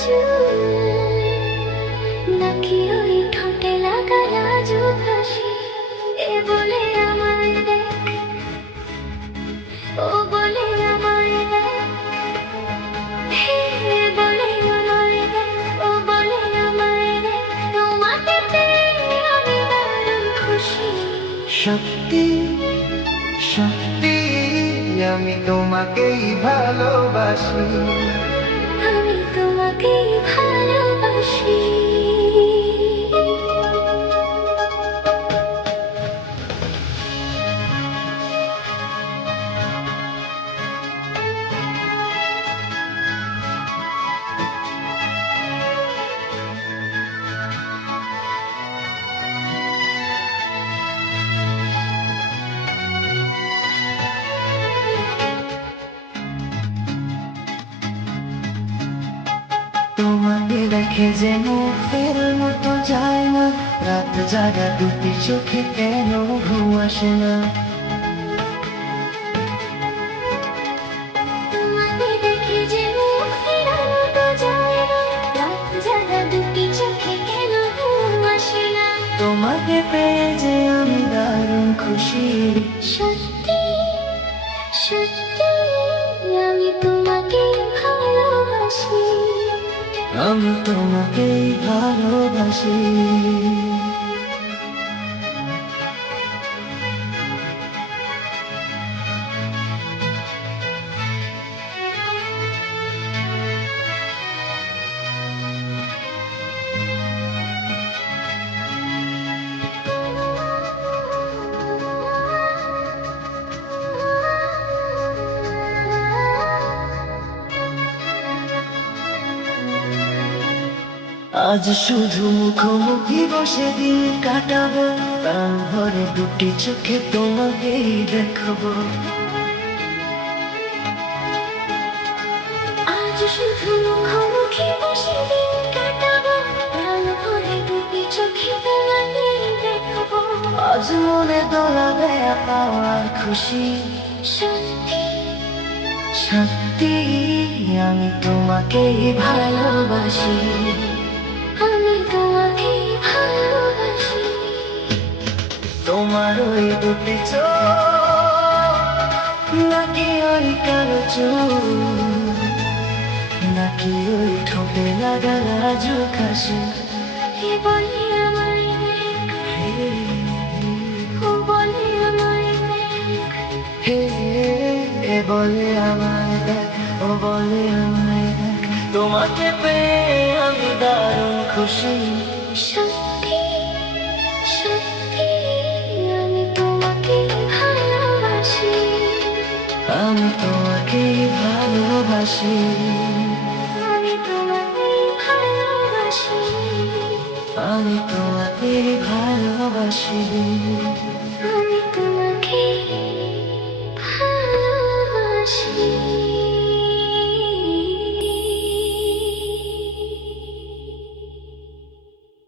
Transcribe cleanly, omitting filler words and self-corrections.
চুল, নাকি ওই ঠোঁটে লাগা লাজুক হাসি। এ বলে আমায় দেখ, ও বলে আমায় দেখ, হে বলে আমায় দেখ, ও বলে আমায় দেখ, তোমাকে পেয়ে আমি দারুণ খুশি। সত্যি সত্যি আমি তোমাকেই ভালোবাসি। আমি তোমাকেই ভালোবাসি। তোমাকে দেখে যেন ফের মতো যায় না, রাত জাগা দুটি চোখে কেন ঘুম আসে না। তোমাকে দেখে যে মুখ ফেরানো তো যায় না, রাত জাগা দুটি চোখে কেন ঘুম আসে না। তোমাকে পেয়ে যে আমি দারুণ খুশি। সত্যি সত্যি আমি তোমাকেই ভালোবাসি। আমি তোমাকেই ভালোবাসি। আজ শুধু মুখোমুখি বসে দিন কাটাবো, প্রাণ ভরে দুটি চোখে তোমাকেই দেখবো। আজ শুধু মুখোমুখি বসে দিন কাটাবো, প্রাণ ভরে দুটি চোখে তোমাকেই দেখবো। আজ মনে দোলাবে পাওয়ার খুশি। সত্যি সত্যি আমি তোমাকেই ভালোবাসি। আমি তোমাকেই ভালোবাসি। তোমার ওই দুটি চোখ, নাকি ওই কালো চুল, নাকি ওই ঠোঁটে লাগা লাজুক হাসি। এ বলে আমায় দেখ, ও বলে আমায় দেখ, হে এ বলে আমায় দেখ, ও বলে আমায় দেখ, তোমাকে পেয়ে আমি দারুণ খুশি। সত্যি সত্যি আমি তোমাকেই ভালোবাসি। আমি তোমাকেই ভালোবাসি। আমি তোমাকেই ভালোবাসি। আমি তোমাকেই ভালোবাসি।